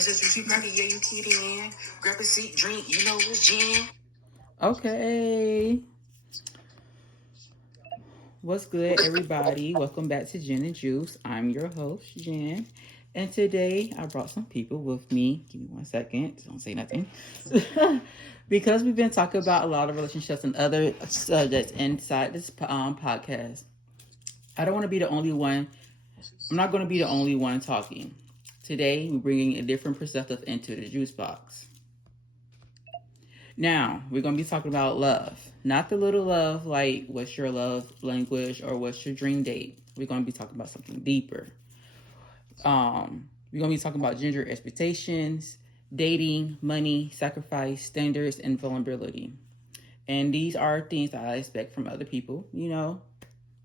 It's a juicy party, yeah, you kid in. Grab a seat, drink, you know it's Jen. Okay. What's good, everybody? Welcome back to Jenn Juice. I'm your host, Jen. And today I brought some people with me. Give me 1 second. Don't say nothing. Because we've been talking about a lot of relationships and other subjects inside this podcast. I don't want to be the only one. I'm not going to be the only one talking. Today, we're bringing a different perspective into the juice box. Now, we're going to be talking about love. Not the little love like what's your love language or what's your dream date. We're going to be talking about something deeper. We're going to be talking about gender expectations, dating, money, sacrifice, standards, and vulnerability. And these are things that I expect from other people, you know.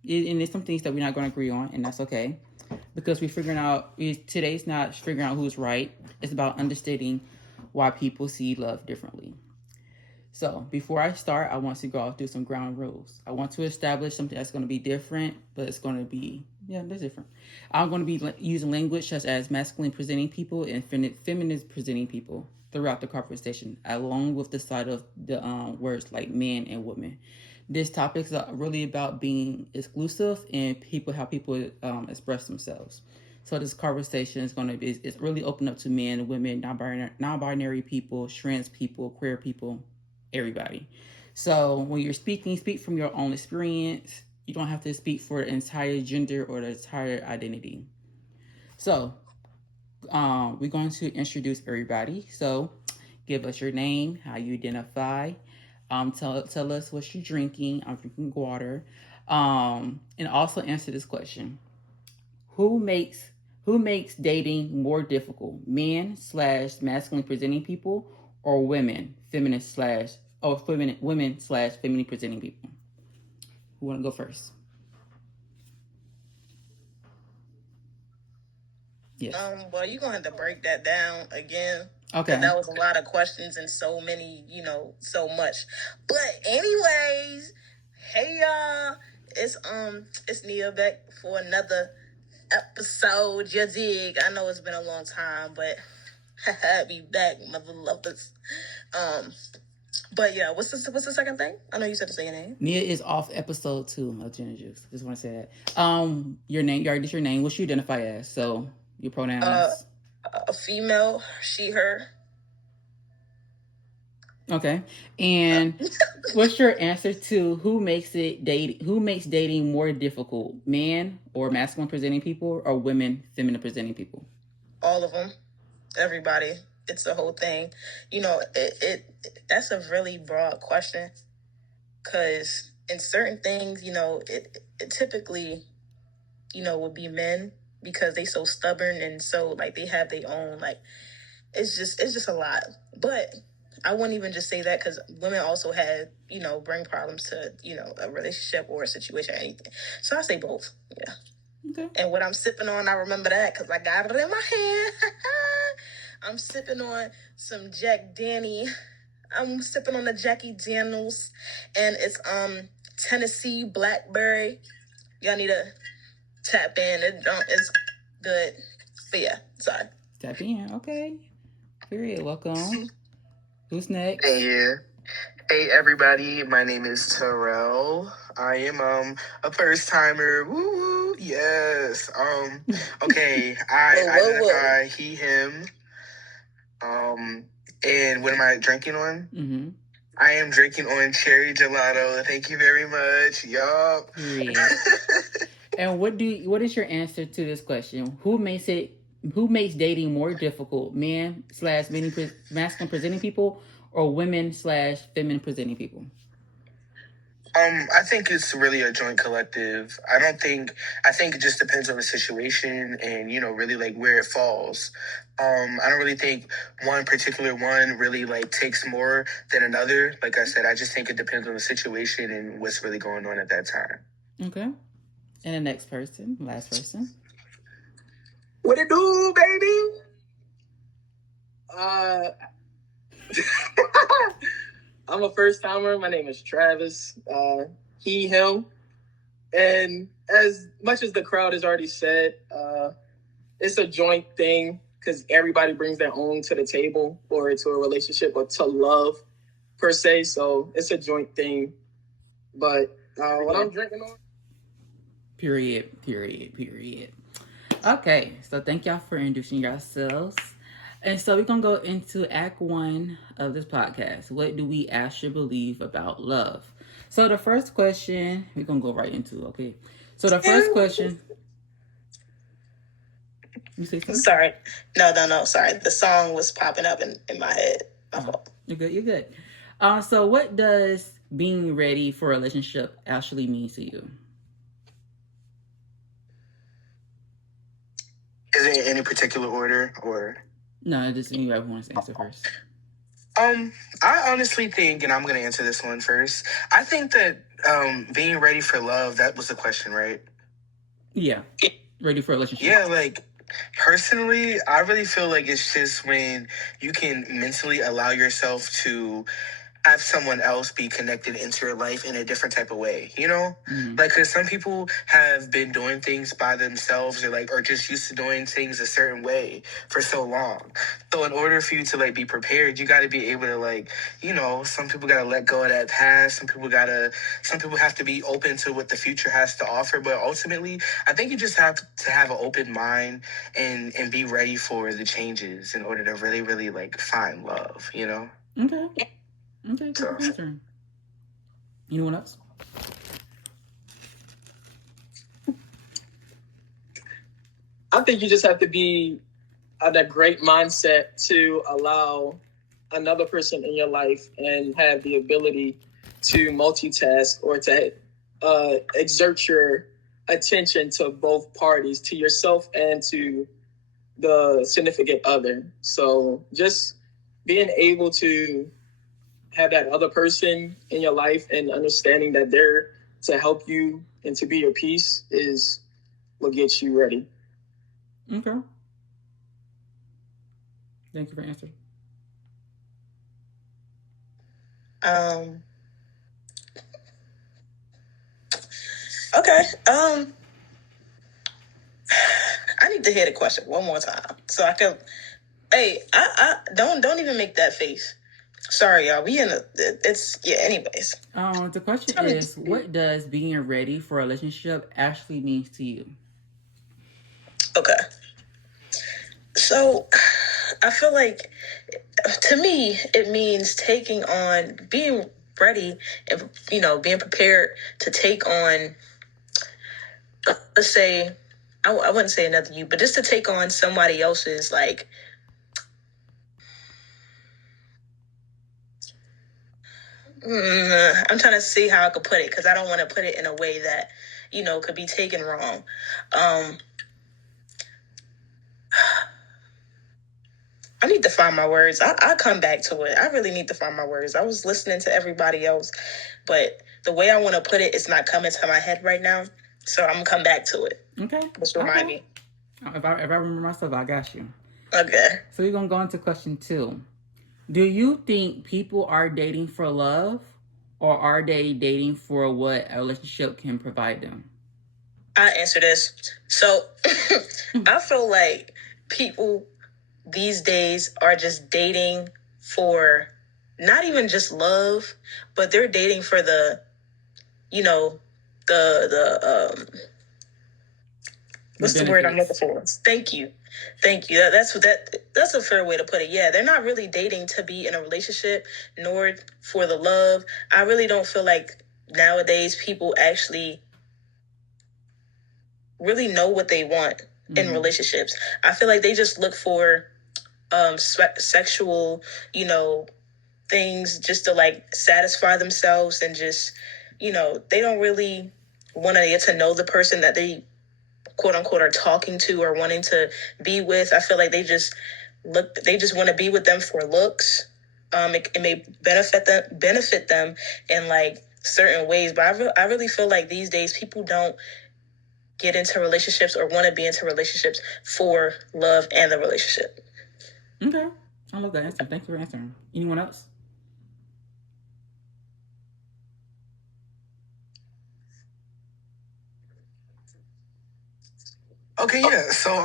And there's some things that we're not going to agree on, and that's okay. Because we're figuring out, today's not figuring out who's right. It's about understanding why people see love differently. So before I start, I want to go through some ground rules. I want to establish something that's going to be different, but it's going to be, that's different. I'm going to be using language such as masculine presenting people and feminine presenting people throughout the conversation, along with the side of the words like man and woman. This topic is really about being exclusive and how people express themselves. So this conversation is going to be, it's really open up to men, women, non-binary people, trans people, queer people, everybody. So when you're speaking, speak from your own experience. You don't have to speak for the entire gender or the entire identity. So we're going to introduce everybody. So give us your name, how you identify. Tell us what you're drinking. I'm drinking water. And also answer this question: Who makes dating more difficult? Men / masculine presenting people, or women women / feminine presenting people? Who want to go first? Yes. Well, you're gonna have to break that down again. Okay. That was a lot of questions and so many, so much. But anyways, hey y'all, it's Nia back for another episode. You dig? I know it's been a long time, but be back, mother lovers. But yeah, what's the second thing? I know you said to say your name. Nia is off episode 2 of Jenn Juice. Just want to say that. Your name. You already did your name. What you identify as? So your pronouns. A female, she, her. Okay. And what's your answer to who makes dating more difficult? Men or masculine presenting people, or women feminine presenting people? All of them. Everybody. It's the whole thing. That's a really broad question, because in certain things, it typically, would be men, because they so stubborn and so like they have their own, like it's just a lot. But I wouldn't even just say that, because women also have, bring problems to, a relationship or a situation or anything. So I say both. Yeah. Okay. And what I'm sipping on, I remember that because I got it in my hand. I'm sipping on some Jack Danny. I'm sipping on the Jackie Daniels, and it's Tennessee Blackberry. Y'all need to tap in. It's good. But yeah, sorry. Tap in. Okay. Period. Welcome. Who's next? Hey everybody, my name is Terrell. I am a first timer. Woo, yes. Okay, I identify he, him. And what am I drinking on? Mm-hmm. I am drinking on cherry gelato. Thank you very much. Yup. And what is your answer to this question? Who makes dating more difficult? Men / masculine presenting people, or women / feminine presenting people? I think it's really a joint collective. I think it just depends on the situation and, really like where it falls. I don't really think one particular one really like takes more than another. Like I said, I just think it depends on the situation and what's really going on at that time. Okay. And the next person, last person. What it do, baby? I'm a first timer. My name is Travis. He, him. And as much as the crowd has already said, it's a joint thing, because everybody brings their own to the table or to a relationship or to love per se. So it's a joint thing. But what I'm drinking on. Period. Okay, so thank y'all for introducing yourselves. And so we're going to go into Act 1 of this podcast. What do we actually believe about love? So the first question, we're going to go right into, okay? So the first question... You say something? Sorry. No. Sorry. The song was popping up in my head. My fault. You're good. So what does being ready for a relationship actually mean to you? Is it in any particular order or? No, just anybody who wants to answer first. I honestly think, and I'm going to answer this one first. I think that being ready for love, that was the question, right? Yeah. Ready for a relationship. Yeah, like, personally, I really feel like it's just when you can mentally allow yourself to have someone else be connected into your life in a different type of way, you know? Mm-hmm. Like, because some people have been doing things by themselves or just used to doing things a certain way for so long. So in order for you to, like, be prepared, you got to be able to, like, you know, some people got to let go of that past. Some people have to be open to what the future has to offer. But ultimately, I think you just have to have an open mind and be ready for the changes in order to really, really, like, find love, you know? Okay, good answer. Anyone else? I think you just have to be in that great mindset to allow another person in your life and have the ability to multitask or to exert your attention to both parties, to yourself and to the significant other. So just being able to have that other person in your life and understanding that they're to help you and to be your peace is what gets you ready. Okay. Thank you for answering. Okay. I need to hear the question one more time so I can. Hey, I don't even make that face. Sorry, y'all. Anyways. The question is, what does being ready for a relationship actually means to you? Okay. So, I feel like, to me, it means being ready and, being prepared to take on, let's say, I wouldn't say another you, but just to take on somebody else's, like, I'm trying to see how I could put it because I don't want to put it in a way that, could be taken wrong. I need to find my words. I'll come back to it. I really need to find my words. I was listening to everybody else, but the way I want to put it, it's not coming to my head right now. So I'm going to come back to it. Okay. Just remind me. If I remember myself, I got you. Okay. So we're going to go into question 2. Do you think people are dating for love or are they dating for what a relationship can provide them? I answer this. So I feel like people these days are just dating for not even just love, but they're dating for the what's the word I'm looking for? Thank you. That's a fair way to put it. Yeah, they're not really dating to be in a relationship, nor for the love. I really don't feel like nowadays people actually really know what they want in relationships. I feel like they just look for sexual, things just to like satisfy themselves and just, they don't really want to get to know the person that they quote unquote are talking to or wanting to be with. I feel like they just want to be with them for looks. It may benefit them in like certain ways, but I really feel like these days people don't get into relationships or want to be into relationships for love and the relationship. Okay. I love that answer. Thank you for answering. Anyone else? Okay, yeah. So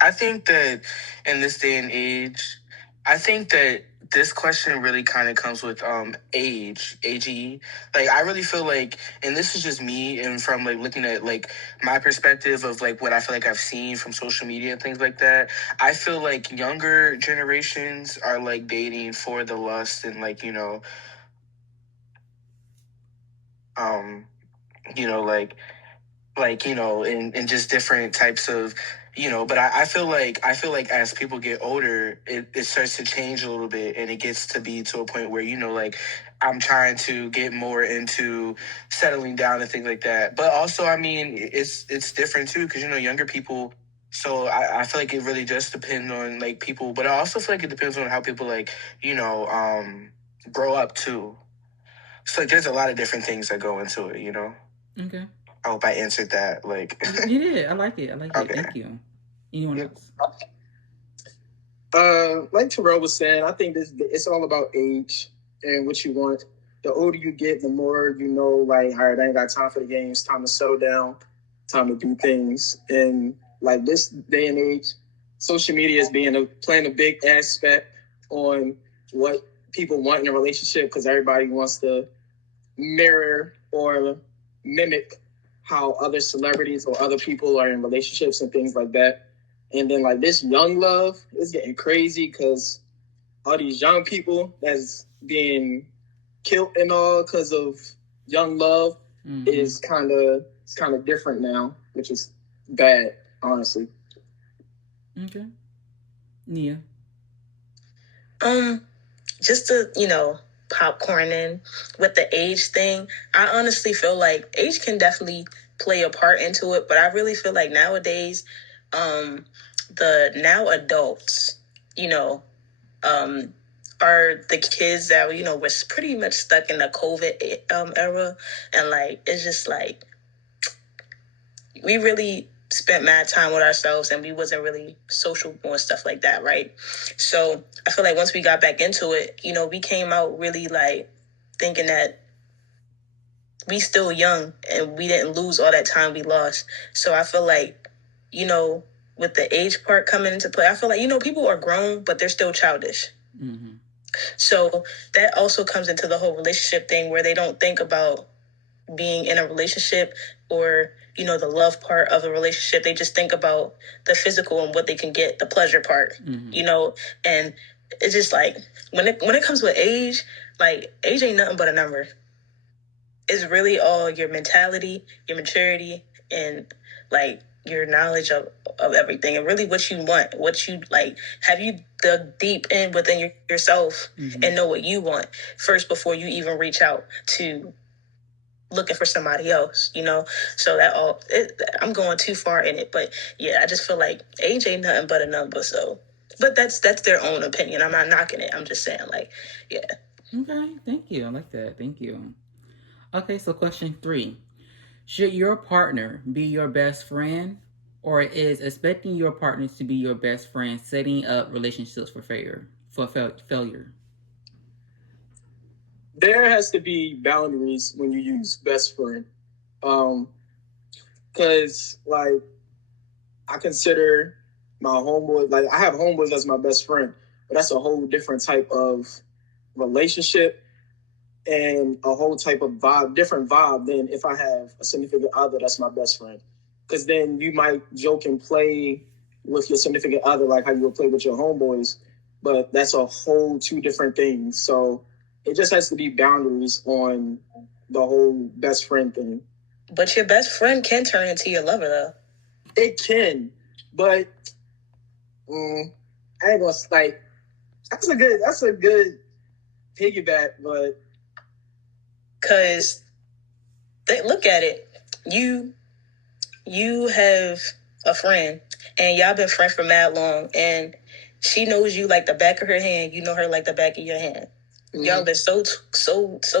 I think that in this day and age, I think that this question really kind of comes with age. Like I really feel like, and this is just me, and from like looking at like my perspective of like what I feel like I've seen from social media and things like that. I feel like younger generations are like dating for the lust and like and just different types of but I feel like as people get older it starts to change a little bit, and it gets to be to a point where like I'm trying to get more into settling down and things like that. But also, I mean, it's different too, because younger people, so I feel like it really just depends on like people, but I also feel like it depends on how people like grow up too. So like there's a lot of different things that go into it. Okay. I hope I answered that. Like you did. I like it. Okay. Thank you. Anyone else? Like Terrell was saying, I think it's all about age and what you want. The older you get, the more you know, like, all right, I ain't got time for the games, time to settle down, time to do things. And like this day and age, social media is playing a big aspect on what people want in a relationship, because everybody wants to mirror or mimic how other celebrities or other people are in relationships and things like that. And then like this young love is getting crazy because all these young people that's being killed and all because of young love is kind of different now, which is bad, honestly. Okay. Nia. Just to popcorn in with the age thing, I honestly feel like age can definitely play a part into it, but I really feel like nowadays, the now adults, are the kids that was pretty much stuck in the COVID era, and like it's just like we really spent mad time with ourselves and we wasn't really sociable and stuff like that, right? So I feel like once we got back into it, we came out really like thinking that we still young and we didn't lose all that time we lost. So I feel like, with the age part coming into play, I feel like, people are grown, but they're still childish. Mm-hmm. So that also comes into the whole relationship thing where they don't think about being in a relationship or the love part of a relationship. They just think about the physical and what they can get, the pleasure part. And it's just like when it comes with age, like age ain't nothing but a number. It's really all your mentality, your maturity, and like your knowledge of everything, and really what you want, what you like. Have you dug deep in within yourself and know what you want first before you even reach out to looking for somebody else, So I'm going too far in it, but yeah, I just feel like age ain't nothing but a number. So, but that's their own opinion. I'm not knocking it. I'm just saying, like, yeah. Okay, thank you. I like that. Thank you. Okay, so question 3: should your partner be your best friend, or is expecting your partners to be your best friend setting up relationships for failure? There has to be boundaries when you use best friend. Because, like, I consider my homeboy, like, I have homeboys as my best friend, but that's a whole different type of relationship and a whole type of different vibe than if I have a significant other that's my best friend. Because then you might joke and play with your significant other like how you would play with your homeboys, but that's a whole two different things. So it just has to be boundaries on the whole best friend thing. But your best friend can turn into your lover, though. It can, but I ain't gonna like. That's a good piggyback, but because look at it, you have a friend and y'all been friends for mad long, and she knows you like the back of her hand. You know her like the back of your hand. Y'all been so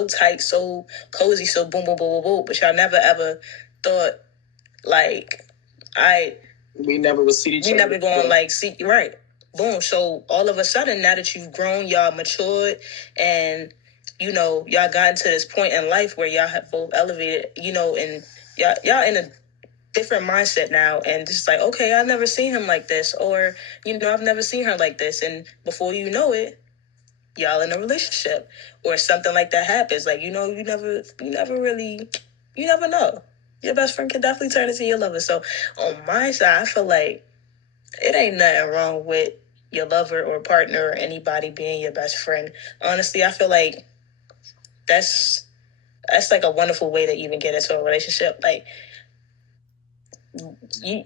tight, so cozy, so boom, boom, boom, boom, boom. But y'all never ever thought like, we never would see each other. We never going like see right. Boom. So all of a sudden, now that you've grown, y'all matured, and y'all gotten to this point in life where y'all have both elevated, and y'all in a different mindset now, and just like, okay, I've never seen him like this, or I've never seen her like this, and before you know it, y'all in a relationship, or something like that happens. Like, you never know. Your best friend can definitely turn into your lover. So on my side, I feel like it ain't nothing wrong with your lover or partner or anybody being your best friend. Honestly, I feel like that's like a wonderful way to even get into a relationship. Like, you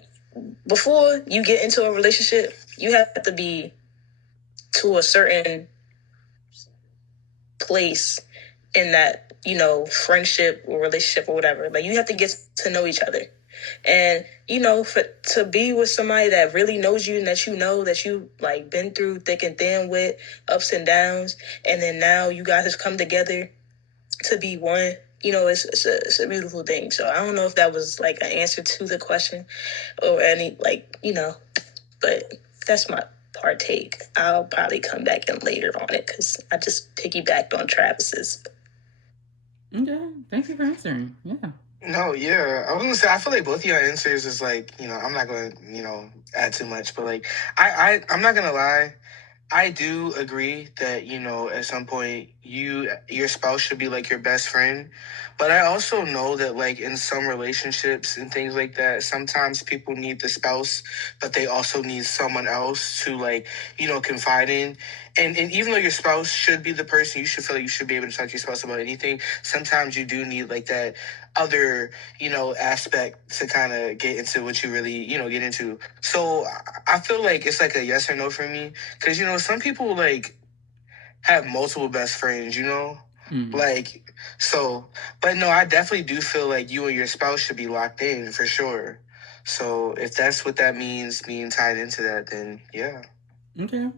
before you get into a relationship, you have to be to a certain place in that, friendship or relationship or whatever. Like, you have to get to know each other. And, to be with somebody that really knows you and that you like been through thick and thin with, ups and downs, and then now you guys have come together to be one, it's a beautiful thing. So I don't know if that was like an answer to the question or any, like, but that's my partake. I'll probably come back in later on it because I just piggybacked on Travis's. Okay, thank you for answering. Yeah. No, yeah. I was gonna say I feel like both of your answers is like, I'm not gonna, add too much, but like I'm not gonna lie. I do agree that, at some point your spouse should be like your best friend. But I also know that like in some relationships and things like that, sometimes people need the spouse, but they also need someone else to like, confide in. And even though your spouse should be the person, you should feel like you should be able to talk to your spouse about anything. Sometimes you do need like that other, aspect to kind of get into what you really, get into. So I feel like it's like a yes or no for me. Because, some people like have multiple best friends, like, so, but no, I definitely do feel like you and your spouse should be locked in for sure. So if that's what that means, being tied into that, then yeah. Okay.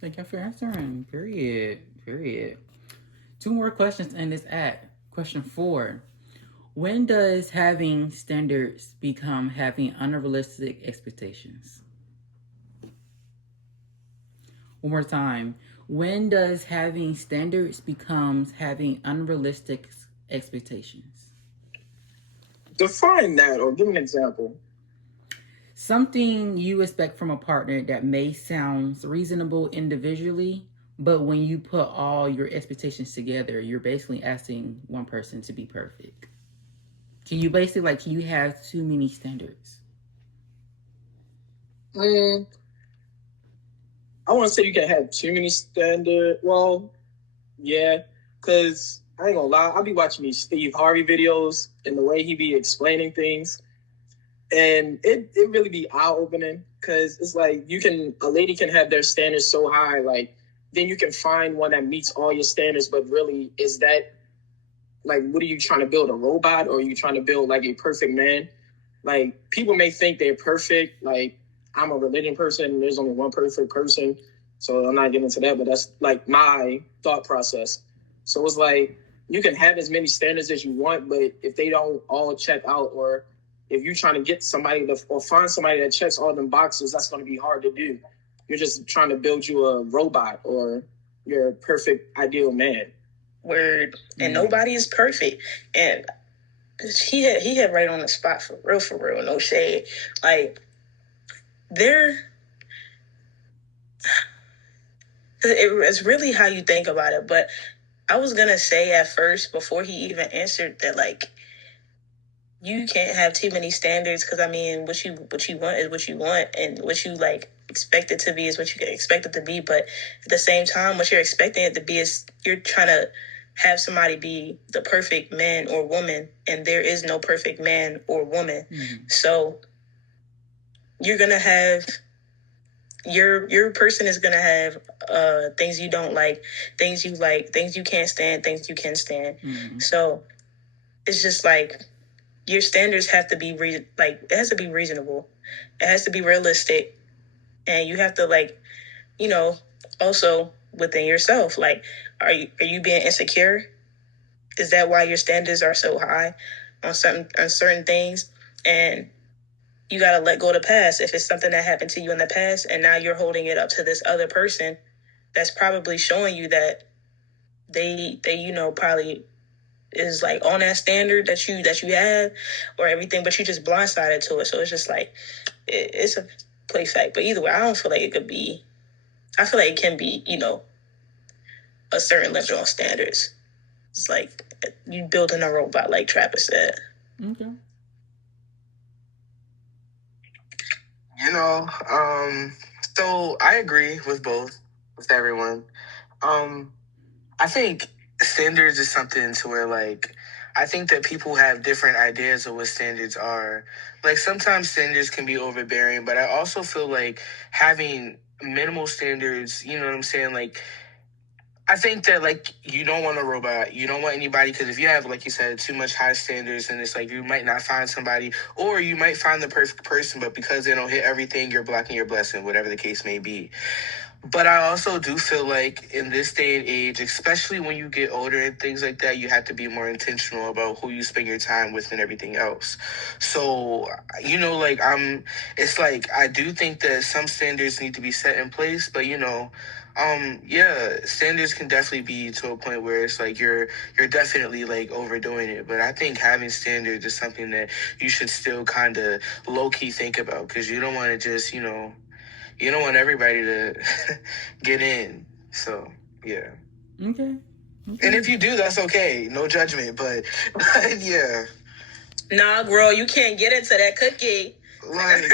Thank you for answering. Period. 2 more questions in this act. Question 4. When does having standards become having unrealistic expectations? One more time. When does having standards becomes having unrealistic expectations? Define that, or give an example. Something you expect from a partner that may sound reasonable individually, but when you put all your expectations together, you're basically asking one person to be perfect. Can you have too many standards? I want to say you can have too many standards. Well, yeah, because I ain't gonna lie, I'll be watching these Steve Harvey videos and the way he be explaining things. And it really be eye-opening because it's like a lady can have their standards so high, like then you can find one that meets all your standards, but really is that, like, what are you trying to build, a robot, or are you trying to build like a perfect man? Like, people may think they're perfect. Like, I'm a religion person and there's only one perfect person. So I'm not getting into that, but that's like my thought process. So it's like, you can have as many standards as you want, but if they don't all check out, or if you're trying to get somebody or find somebody that checks all them boxes, that's going to be hard to do. You're just trying to build you a robot or your perfect ideal man. Word. And nobody is perfect. And he hit right on the spot for real, no shade. Like, it's really how you think about it. But I was gonna say at first, before he even answered, that like, you can't have too many standards, because I mean, what you want is what you want, and what you like expect it to be is what you can expect it to be. But at the same time, what you're expecting it to be is you're trying to have somebody be the perfect man or woman, and there is no perfect man or woman. Mm-hmm. So you're gonna have your person is gonna have things you don't like, things you like, things you can't stand, things you can stand. Mm-hmm. So it's just like, your standards have to be it has to be reasonable. It has to be realistic. And you have to also within yourself, like, are you being insecure? Is that why your standards are so high on certain things? And you got to let go of the past. If it's something that happened to you in the past and now you're holding it up to this other person, that's probably showing you that they probably is like on that standard that you have or everything, but you just blindsided to it. So it's just like it's a play fact. But either way, I don't feel like it could be. I feel like it can be, a certain level of standards. It's like you building a robot, like Travis said. Okay. So I agree with everyone. I think standards is something to where, like, I think that people have different ideas of what standards are. Like, sometimes standards can be overbearing, but I also feel like having minimal standards, you know what I'm saying? Like, I think that, like, you don't want a robot. You don't want anybody, because if you have, like you said, too much high standards, and it's like you might not find somebody, or you might find the perfect person, but because they don't hit everything, you're blocking your blessing, whatever the case may be. But I also do feel like in this day and age, especially when you get older and things like that, you have to be more intentional about who you spend your time with and everything else. So, it's like I do think that some standards need to be set in place, but standards can definitely be to a point where it's like you're definitely like overdoing it. But I think having standards is something that you should still kind of low key think about, because you don't want to just, you don't want everybody to get in. So, yeah. Okay. And if you do, that's okay. No judgment. But, yeah. Nah, girl, you can't get into that cookie. Like,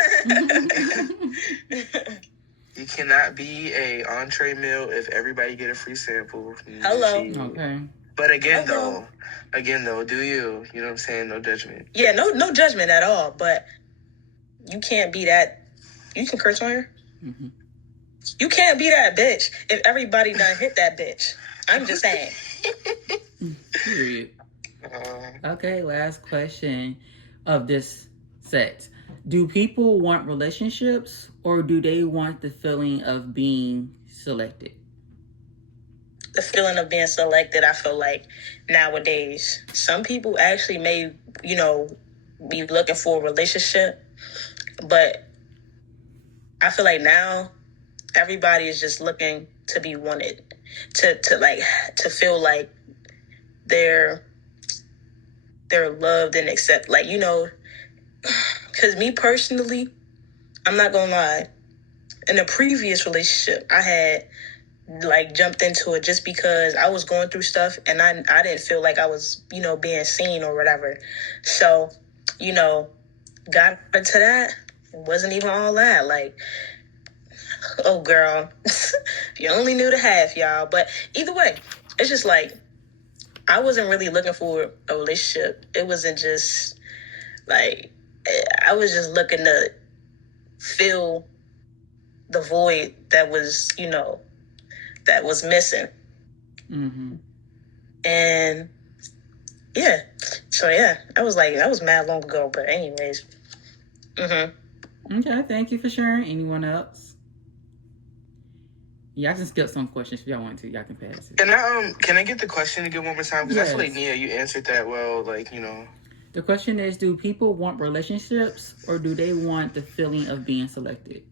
you cannot be a entree meal if everybody get a free sample. Hello. Okay. But again, though, do you? You know what I'm saying? No judgment. Yeah, no judgment at all. But you can't be that. You can curse on her. Mm-hmm. You can't be that bitch if everybody done hit that bitch. I'm just saying. Period. Okay, last question of this set. Do people want relationships, or do they want the feeling of being selected? The feeling of being selected, I feel like nowadays, some people actually may, be looking for a relationship, but I feel like now everybody is just looking to be wanted, to feel like they're loved and accepted. Like, because me personally, I'm not gonna lie, in a previous relationship, I had like jumped into it just because I was going through stuff and I didn't feel like I was, being seen or whatever. So, got into that. It wasn't even all that. Like, oh girl, you only knew the half, y'all. But either way, it's just like I wasn't really looking for a relationship. It wasn't just like I was just looking to fill the void that was, that was missing. Mm-hmm. And yeah, so yeah, that was mad long ago. But anyways, Okay, thank you for sharing. Anyone else? Yeah, I can skip some questions if y'all want to. Y'all can pass it. Can I get the question again one more time? Because I feel like, Nia, you answered that well. Like, The question is, do people want relationships, or do they want the feeling of being selected?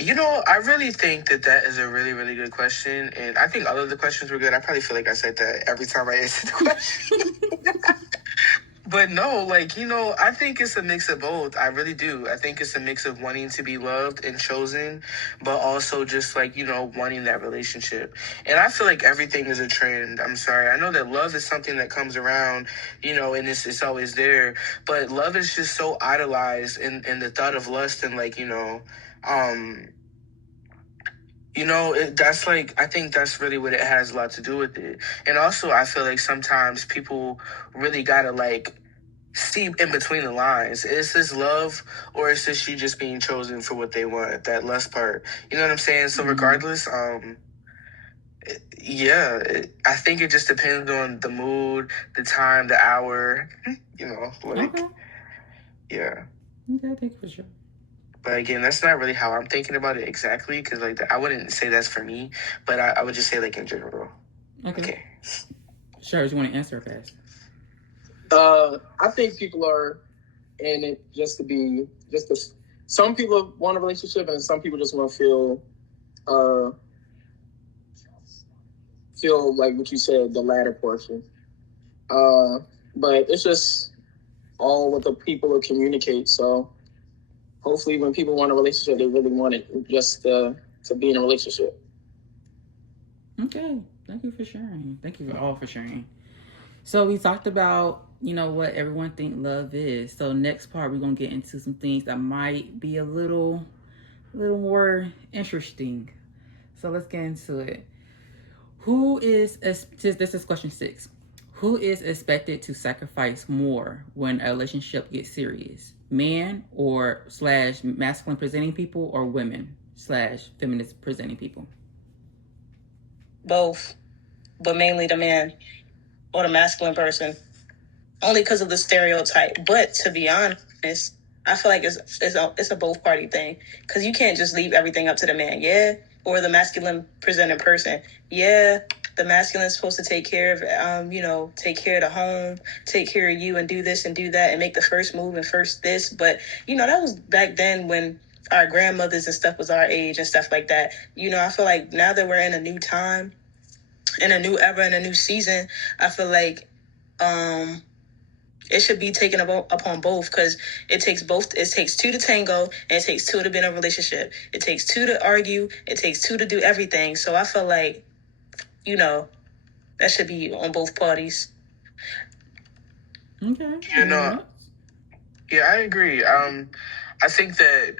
I really think that is a really, really good question. And I think all of the questions were good. I probably feel like I said that every time I answered the question. But no, I think it's a mix of both. I really do. I think it's a mix of wanting to be loved and chosen, but also just wanting that relationship. And I feel like everything is a trend. I'm sorry. I know that love is something that comes around, and it's always there. But love is just so idolized in the thought of lust and that's like, I think that's really what it has a lot to do with it. And also, I feel like sometimes people really gotta see in between the lines. Is this love, or is this you just being chosen for what they want? That lust part. You know what I'm saying? So regardless, I think it just depends on the mood, the time, the hour. Okay. Yeah. Okay, thank you for sure. But again, that's not really how I'm thinking about it exactly, because I wouldn't say that's for me, but I would just say in general. Okay. Sure, you want to answer fast? I think people are in it some people want a relationship, and some people just want to feel like what you said, the latter portion. But it's just all what the people will communicate. So hopefully when people want a relationship, they really want it just to be in a relationship. Okay. Thank you for sharing. Thank you all for sharing. So we talked about, what everyone think love is. So next part, we're going to get into some things that might be a little more interesting. So let's get into it. This is question 6. Who is expected to sacrifice more when a relationship gets serious? Men or / masculine presenting people, or women / feminist presenting people? Both, but mainly the man or the masculine person, only because of the stereotype. But to be honest, I feel like it's a both party thing, because you can't just leave everything up to the man, or the masculine presenting person. The masculine is supposed to take care of, take care of the home, take care of you, and do this and do that, and make the first move and first this. But that was back then when our grandmothers and stuff was our age and stuff like that. I feel like now that we're in a new time, in a new era, in a new season, I feel like it should be taken upon both, because it takes both. It takes two to tango, and it takes two to be in a relationship. It takes two to argue. It takes two to do everything. So I feel like, that should be on both parties. Okay. Yeah, I agree. I think that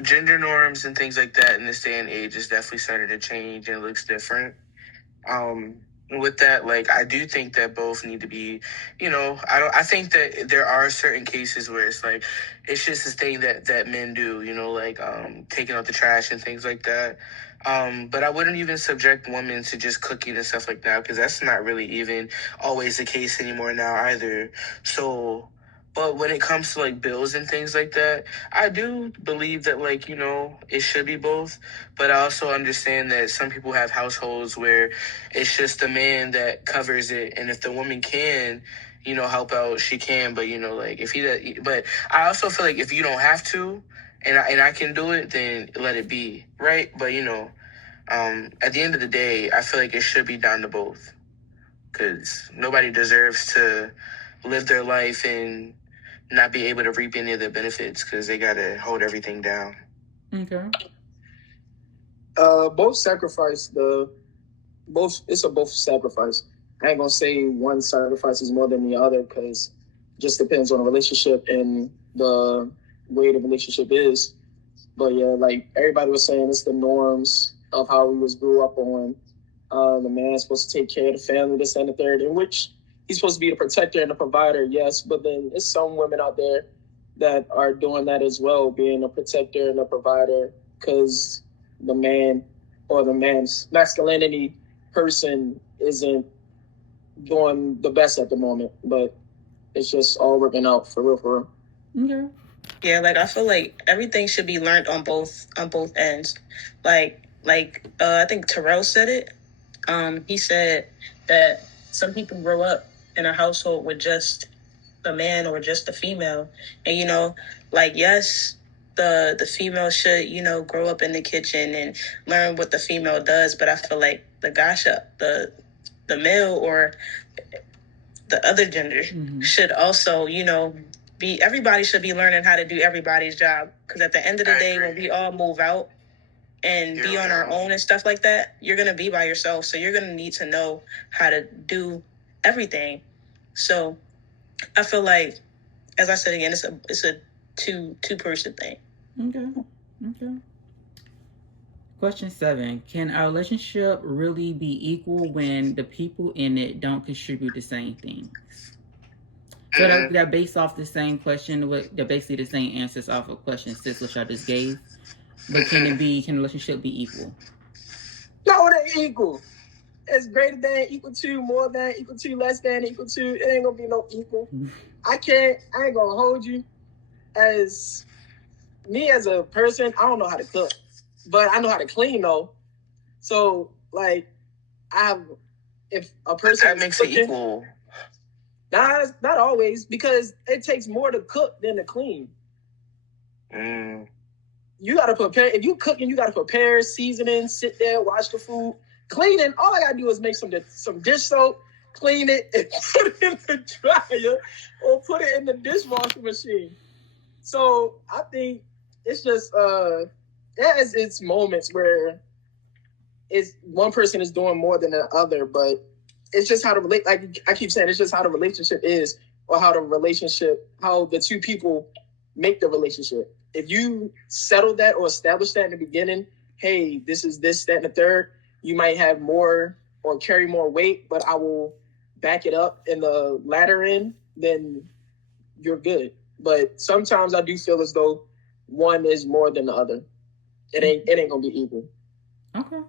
gender norms and things like that in this day and age is definitely starting to change, and it looks different. With that, I do think that both need to be, I think that there are certain cases where it's it's just this thing that men do, taking out the trash and things like that. But I wouldn't even subject women to just cooking and stuff like that, because that's not really even always the case anymore now either. So, but when it comes to bills and things like that, I do believe that it should be both. But I also understand that some people have households where it's just the man that covers it, and if the woman can, help out, she can. But but I also feel like if you don't have to, and I can do it, then let it be, right? But at the end of the day, I feel like it should be down to both, because nobody deserves to live their life and not be able to reap any of the benefits because they gotta hold everything down. Okay. Both sacrifice it's a both sacrifice. I ain't gonna say one sacrifice is more than the other, because it just depends on the relationship and the way the relationship is. But yeah, everybody was saying, it's the norms of how we grew up on. The man's supposed to take care of the family, this and the third, in which he's supposed to be the protector and the provider, yes. But then there's some women out there that are doing that as well, being a protector and a provider, because the man or the man's masculinity person isn't doing the best at the moment. But it's just all working out for real. Okay. Yeah, I feel like everything should be learned on both ends. I think Terrell said it. He said that some people grow up in a household with just the man or just the female, and yes, the female should grow up in the kitchen and learn what the female does, but I feel like the guy should, the male or the other gender should also everybody should be learning how to do everybody's job, because at the end of the day, when we all move out and be on our own and stuff like that, you're going to be by yourself. So you're going to need to know how to do everything. So I feel like, as I said again, it's a two-person thing. Okay. Question 7. Can our relationship really be equal when the people in it don't contribute the same things? So they're based off the same question. They're basically the same answers off of question 6, which I just gave. But can the relationship be equal? No, it ain't equal. It's greater than, equal to, more than, equal to, less than, equal to. It ain't gonna be no equal. I ain't gonna hold you. As me as a person, I don't know how to cook, but I know how to clean though. So if a person that makes cooking, it equal. Not always, because it takes more to cook than to clean. You gotta prepare. If you cooking, you gotta prepare, seasoning, sit there, watch the food. Cleaning, all I gotta do is make some dish soap, clean it and put it in the dryer or put it in the dishwasher machine. So I think it's just it has its moments where it's one person is doing more than the other, but it's just how the like I keep saying, it's just how the relationship is, or how the two people make the relationship. If you settle that or establish that in the beginning, hey, this is this, that, and the third, you might have more or carry more weight, but I will back it up in the latter end, then you're good. But sometimes I do feel as though one is more than the other. It ain't gonna be equal. Okay.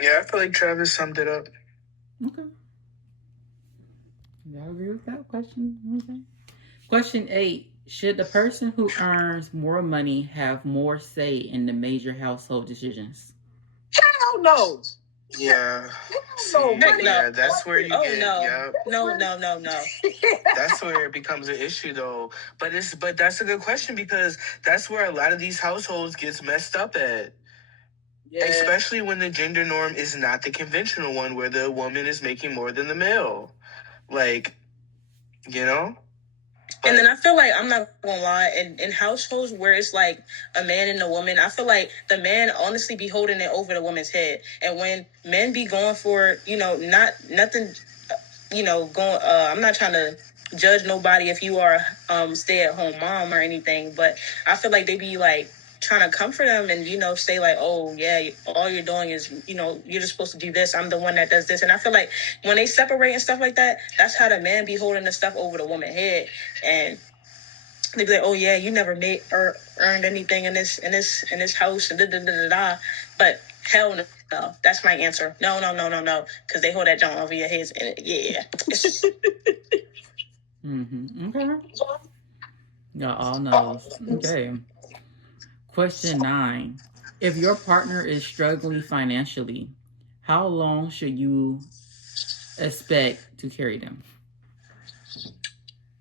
Yeah, I feel like Travis summed it up. Okay. Y'all agree with that question? Okay. Question 8. Should the person who earns more money have more say in the major household decisions? Hell no. Yeah. No, yeah, that's where you get. No. Yep. No. That's where it becomes an issue, though. But that's a good question, because that's where a lot of these households gets messed up at. Yeah. Especially when the gender norm is not the conventional one, where the woman is making more than the male. Like, you know? And then I feel like, I'm not gonna lie, in households where it's like a man and a woman, I feel like the man honestly be holding it over the woman's head. And when men be going for, nothing, going, I'm not trying to judge nobody if you are stay-at-home mom or anything, but I feel like they be like trying to comfort them and, say like, oh yeah, all you're doing is, you're just supposed to do this. I'm the one that does this. And I feel like when they separate and stuff like that, that's how the man be holding the stuff over the woman's head. And they be like, oh yeah, you never made or earned anything in this house and da. But hell no. That's my answer. No. Because they hold that junk over your heads and yeah. Okay. Y'all all know. Okay. Question 9. If your partner is struggling financially, how long should you expect to carry them?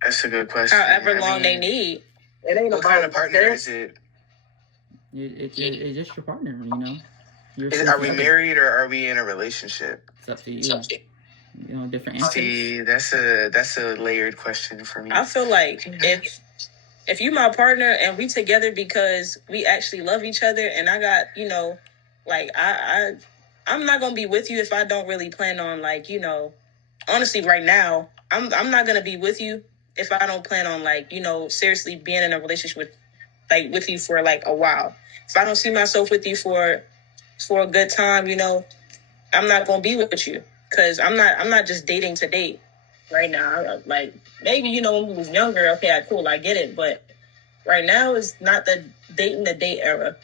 That's a good question. However long they need. It ain't what kind of partner is it? It's just your partner, Are we married or are we in a relationship? It's up to you. Different answers. See, that's a layered question for me. I feel like if you my partner and we together because we actually love each other, and I got, I'm not gonna be with you if I don't really plan on, honestly right now, I'm not gonna be with you if I don't plan on seriously being in a relationship with you for a while. If I don't see myself with you for a good time, I'm not gonna be with you, because I'm not just dating to date right now. Maybe when we was younger, okay, cool, I get it, but right now is not the date era.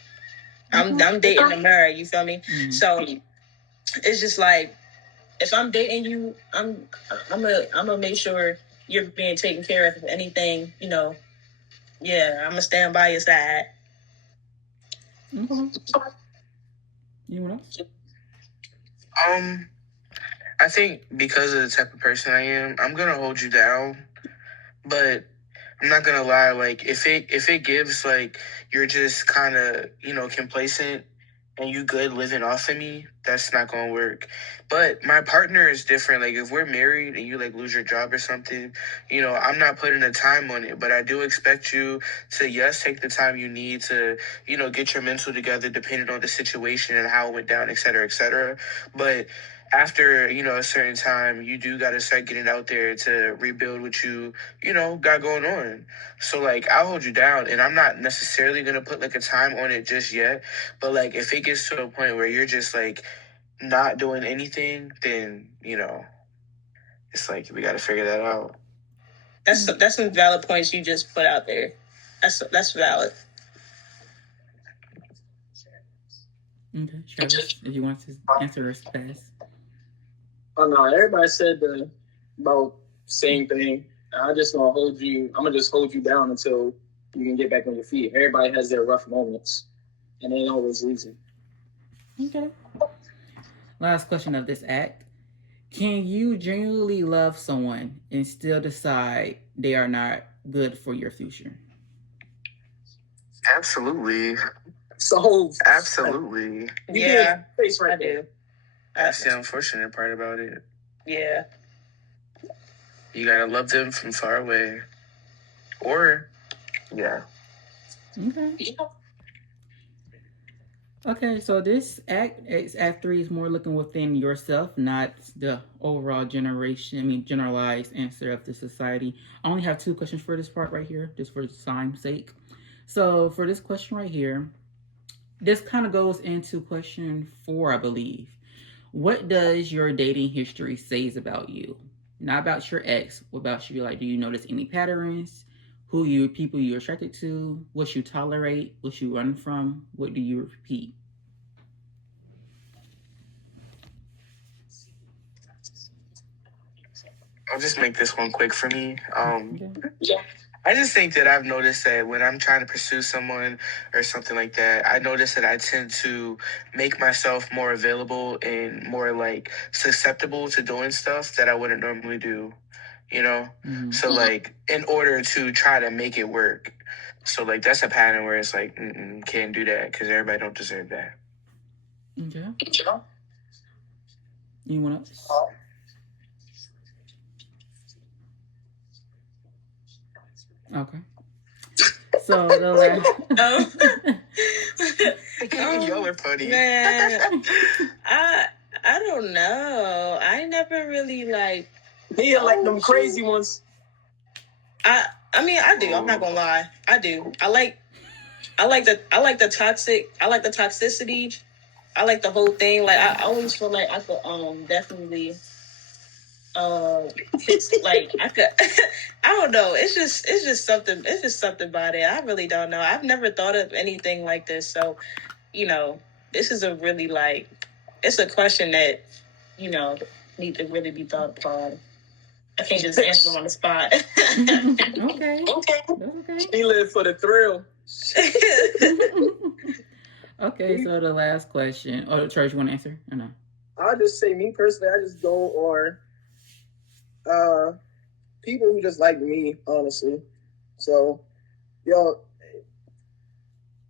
I'm dating the married, you feel me? Mm-hmm. So it's just if I'm dating you, I'm gonna make sure you're being taken care of. If anything, yeah, I'm gonna stand by your side. Mm-hmm. You know? I think because of the type of person I am, I'm gonna hold you down, but I'm not gonna lie. If it gives you're just kind of complacent and you good living off of me, that's not gonna work. But my partner is different. If we're married and you lose your job or something, I'm not putting the time on it, but I do expect you to take the time you need to get your mental together, depending on the situation and how it went down, et cetera, et cetera. But after, a certain time, you do got to start getting out there to rebuild what you got going on. So, I'll hold you down, and I'm not necessarily going to put, a time on it just yet. But, if it gets to a point where you're just, not doing anything, then, it's we got to figure that out. That's some valid points you just put out there. That's valid. Okay, Travis, if you want to answer us fast. Oh no, everybody said about same thing. I'm just gonna hold you down until you can get back on your feet. Everybody has their rough moments, and it ain't always easy. Okay. Last question of this act. Can you genuinely love someone and still decide they are not good for your future? Absolutely. So absolutely. Yeah, face right there. That's the unfortunate part about it. Yeah. You gotta love them from far away. Or, yeah. Okay. Okay, so this act 3 is more looking within yourself, not the overall generalized answer of the society. I only have 2 questions for this part right here, just for time's sake. So for this question right here, this kind of goes into question 4, I believe. What does your dating history says about you? Not about your ex. What about you? Like, do you notice any patterns? People you're attracted to? What you tolerate? What you run from? What do you repeat? I'll just make this one quick for me. Yeah. I just think that I've noticed that when I'm trying to pursue someone or something like that, I notice that I tend to make myself more available and more like susceptible to doing stuff that I wouldn't normally do, you know? Mm-hmm. So like in order to try to make it work. So like that's a pattern where it's like, can't do that because everybody don't deserve that. Okay. You want to? Okay. So the last. Y'all are funny. Man, I don't know. I never really like. Me like them crazy ones. I mean I do. I'm not gonna lie. I do. I like the toxic. I like the toxicity. I like the whole thing. Like I always feel like I could definitely fix like I could. I don't know. It's just something. It's just something about it. I really don't know. I've never thought of anything like this. So, this is a really like. It's a question that need to really be thought upon. I can't just answer on the spot. Okay. That's okay. She live for the thrill. Okay, so the last question. Oh, Charles, you want to answer or no? I'll just say, me personally, I just go on people who just like me, honestly. So,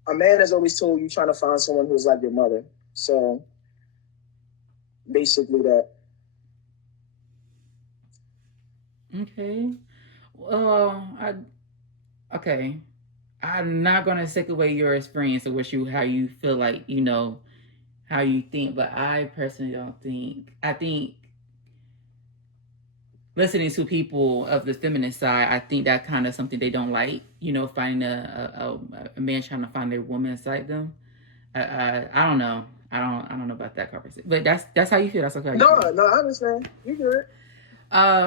a man has always told you trying to find someone who's like your mother. So, basically that. Okay. Okay. I'm not gonna take away your experience of how you feel like, how you think, but I personally don't think. I think listening to people of the feminist side, I think that kind of something they don't like. Finding a man trying to find their woman inside them. I don't know. I don't know about that conversation, but that's how you feel. That's okay. No, I understand. You good.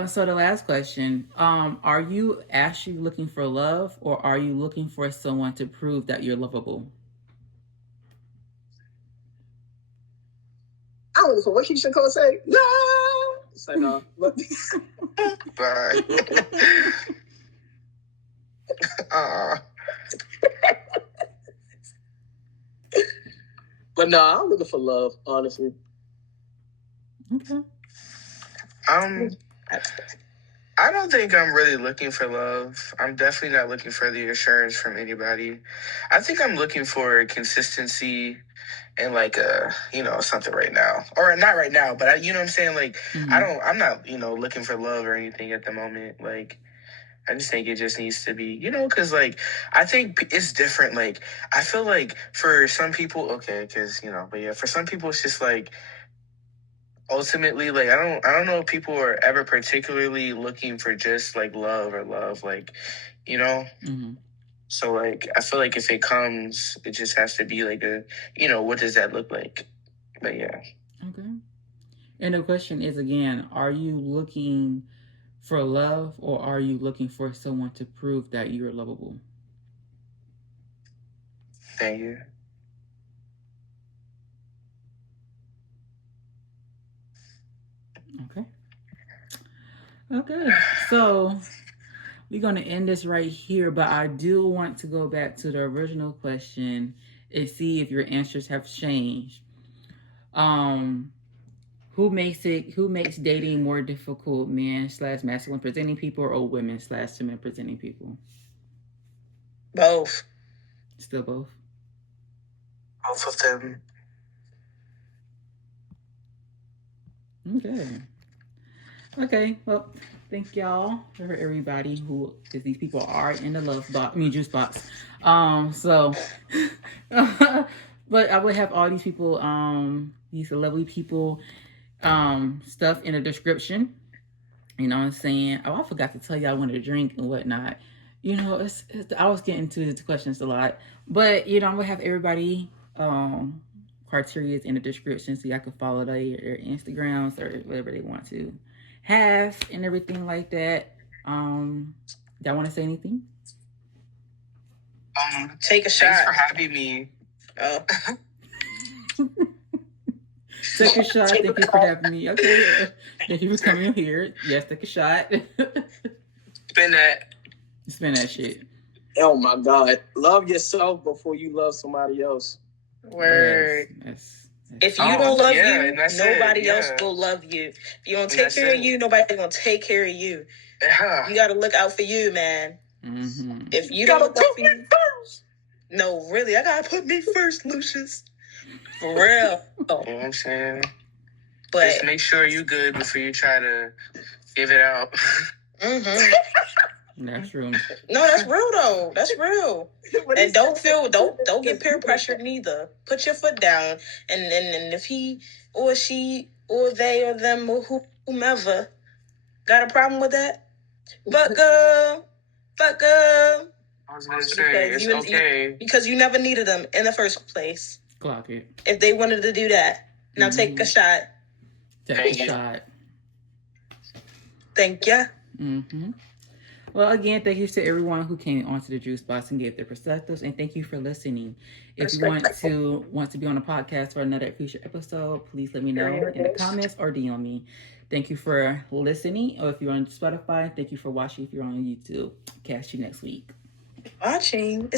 So the last question, are you actually looking for love, or are you looking for someone to prove that you're lovable? I'm looking for what YkitsJenn say. No. Say no. Bye. But no, I'm looking for love, honestly. Okay. I don't think I'm really looking for love. I'm definitely not looking for the assurance from anybody. I think I'm looking for consistency and like something right now, or not right now, but you know what I'm saying. Like I'm not looking for love or anything at the moment. Like I just think it just needs to be because like I think it's different. Like I feel like for some people, okay, because but yeah, for some people it's just like. Ultimately, like I don't know if people are ever particularly looking for just like love, like So like I feel like if it comes, it just has to be like what does that look like? But yeah. Okay. And the question is again, are you looking for love, or are you looking for someone to prove that you're lovable? Thank you. Okay, so we're going to end this right here, but I do want to go back to the original question and see if your answers have changed. Who makes dating more difficult, men/masculine presenting people, or women/feminine presenting people? Both. Still both? Both of them. Okay. Well, thank y'all for everybody who, because these people are in the love box, juice box. So, but I would have all these people, these lovely people, stuff in the description. You know what I'm saying? Oh, I forgot to tell y'all when to drink and whatnot. You know, I was getting to the questions a lot, but you know, I'm gonna have everybody criteria in the description so y'all can follow their Instagrams or whatever they want to have and everything like that. Y'all want to say anything? Take a shot. Thanks for having me. Oh. Take a shot. Thank you for having me. Okay. Thank you for coming here. Yes, take a shot. Spin that. Spin that shit. Oh my God. Love yourself before you love somebody else. Word. Yes. If you don't love you, nobody else will love you. If you don't take care of you, nobody gonna take care of you. You gotta look out for you, man. Mm-hmm. If you don't look out for you first. No, really, I gotta put me first, Lucius. For real. You know what I'm saying? But just make sure you're good before you try to give it out. Mm-hmm. That's true. No, that's real though. That's real. And don't get peer pressured neither. Put your foot down, and if he or she or they or them or whomever got a problem with that, fuck up. I was gonna say it's okay because you never needed them in the first place. Clock it. If they wanted to do that, now take a shot. Take a shot. Thank you. Mm-hmm. Well, again, thank you to everyone who came onto the Juice Box and gave their perspectives, and thank you for listening. If you want to be on a podcast for another future episode, please let me know in the comments or DM me. Thank you for listening, or if you're on Spotify, thank you for watching. If you're on YouTube, catch you next week. Watching.